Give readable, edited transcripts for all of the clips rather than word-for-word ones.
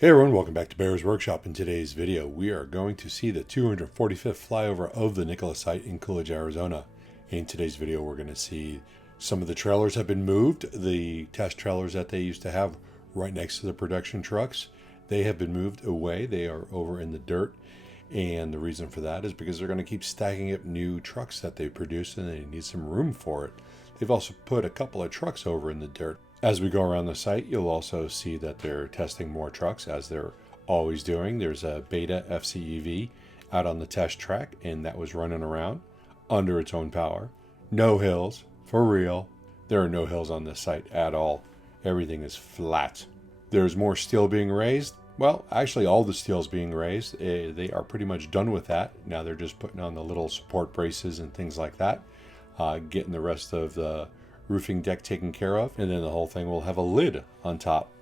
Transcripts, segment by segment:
Hey everyone, welcome back to Bear's Workshop. In today's video, we are going to see the 245th flyover of the Nikola site in Coolidge, Arizona. In today's video, we're going to see some of the trailers have been moved. The test trailers that they used to have right next to the production trucks, they have been moved away. They are over in the dirt. And the reason for that is because they're going to keep stacking up new trucks that they produce and they need some room for it. They've also put a couple of trucks over in the dirt. As we go around the site, you'll also see that they're testing more trucks, as they're always doing. There's a Beta FCEV out on the test track, and that was running around under its own power. No hills, for real. There are no hills on this site at all. Everything is flat. There's more steel being raised. Well, actually all the steel's being raised. They are pretty much done with that. Now they're just putting on the little support braces and things like that, getting the rest of the roofing deck taken care of, and then the whole thing will have a lid on top.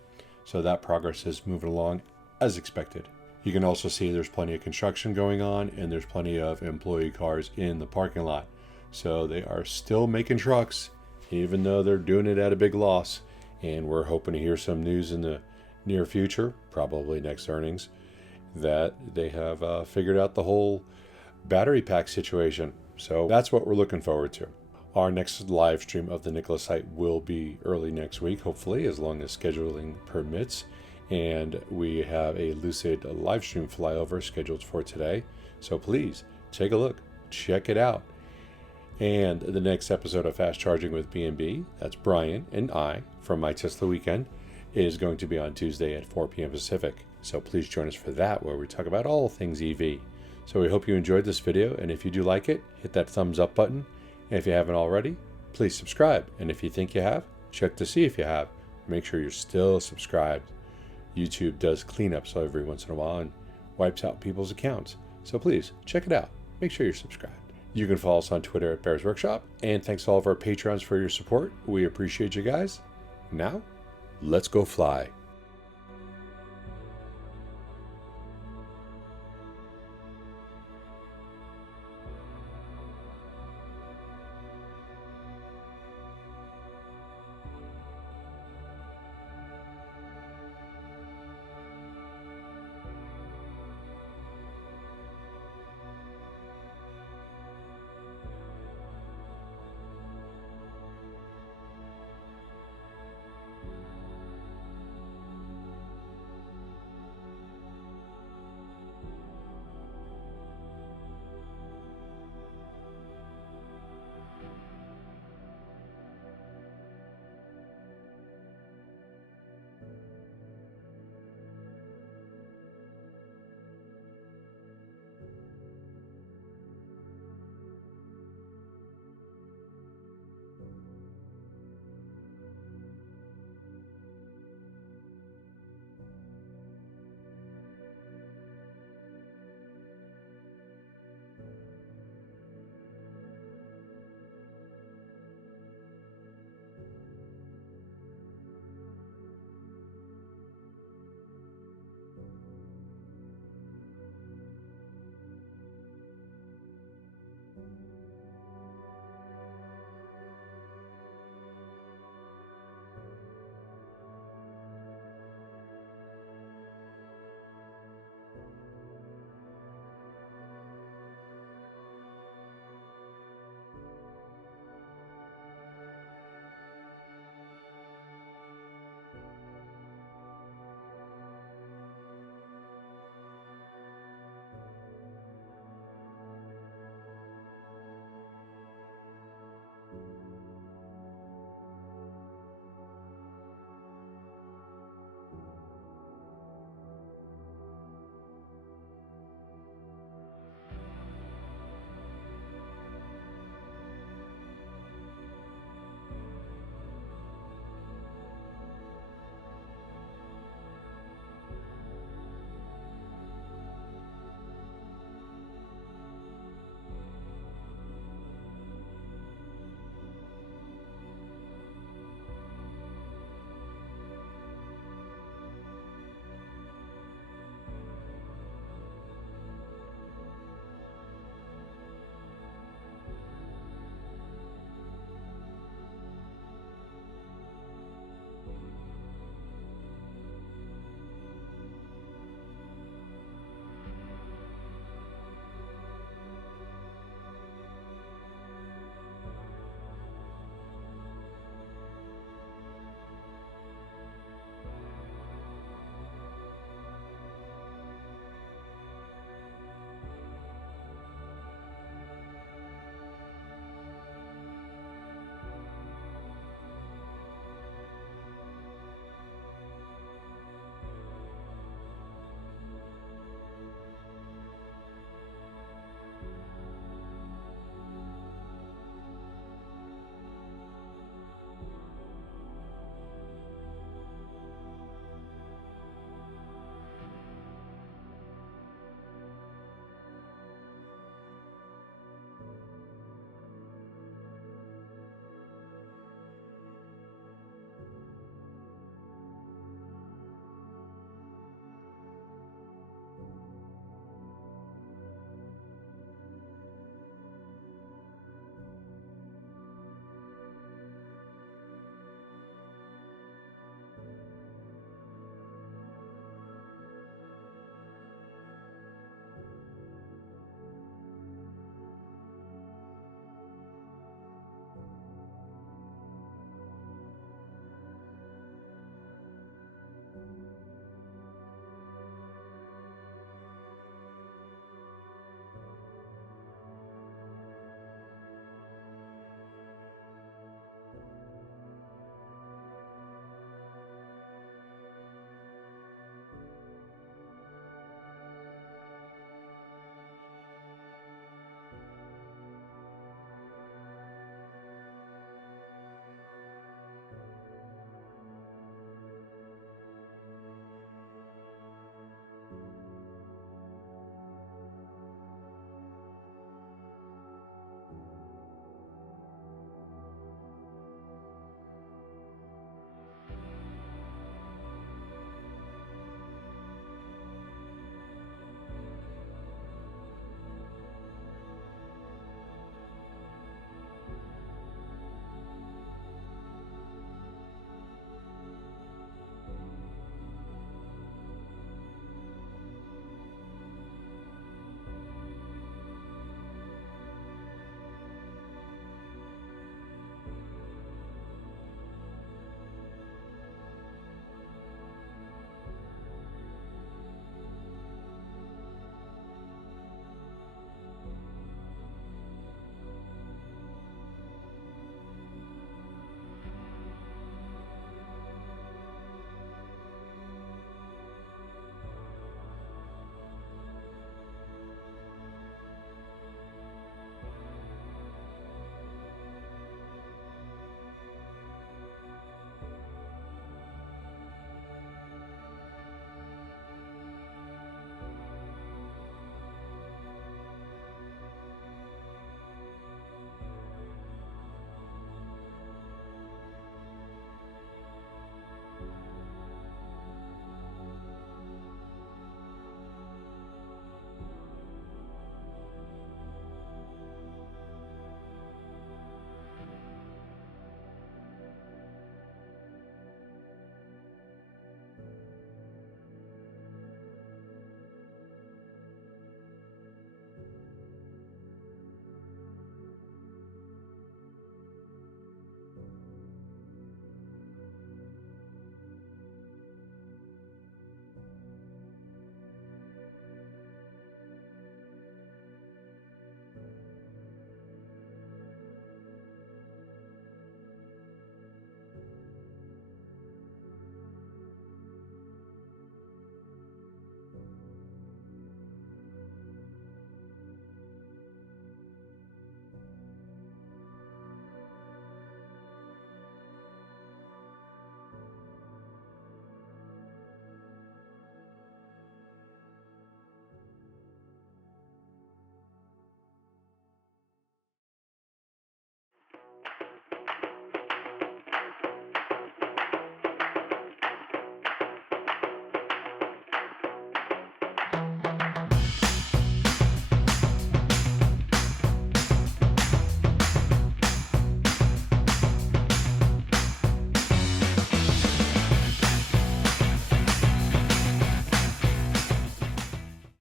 So that progress is moving along as expected. You can also see there's plenty of construction going on, and there's plenty of employee cars in the parking lot. So they are still making trucks, even though they're doing it at a big loss. And we're hoping to hear some news in the near future, probably next earnings, that they have figured out the whole battery pack situation. So that's what we're looking forward to. Our next live stream of the Nikola site will be early next week, hopefully, as long as scheduling permits. And we have a Lucid live stream flyover scheduled for today. So please take a look, check it out. And the next episode of Fast Charging with B&B, that's Brian and I from My Tesla Weekend, is going to be on Tuesday at 4 p.m. Pacific. So please join us for that, where we talk about all things EV. So we hope you enjoyed this video, and if you do like it, hit that thumbs up button. And if you haven't already, please subscribe. And if you think you have, check to see if you have. Make sure you're still subscribed. YouTube does cleanups every once in a while and wipes out people's accounts. So please check it out. Make sure you're subscribed. You can follow us on Twitter at Bear's Workshop. And thanks to all of our patrons for your support. We appreciate you guys. Now, let's go fly.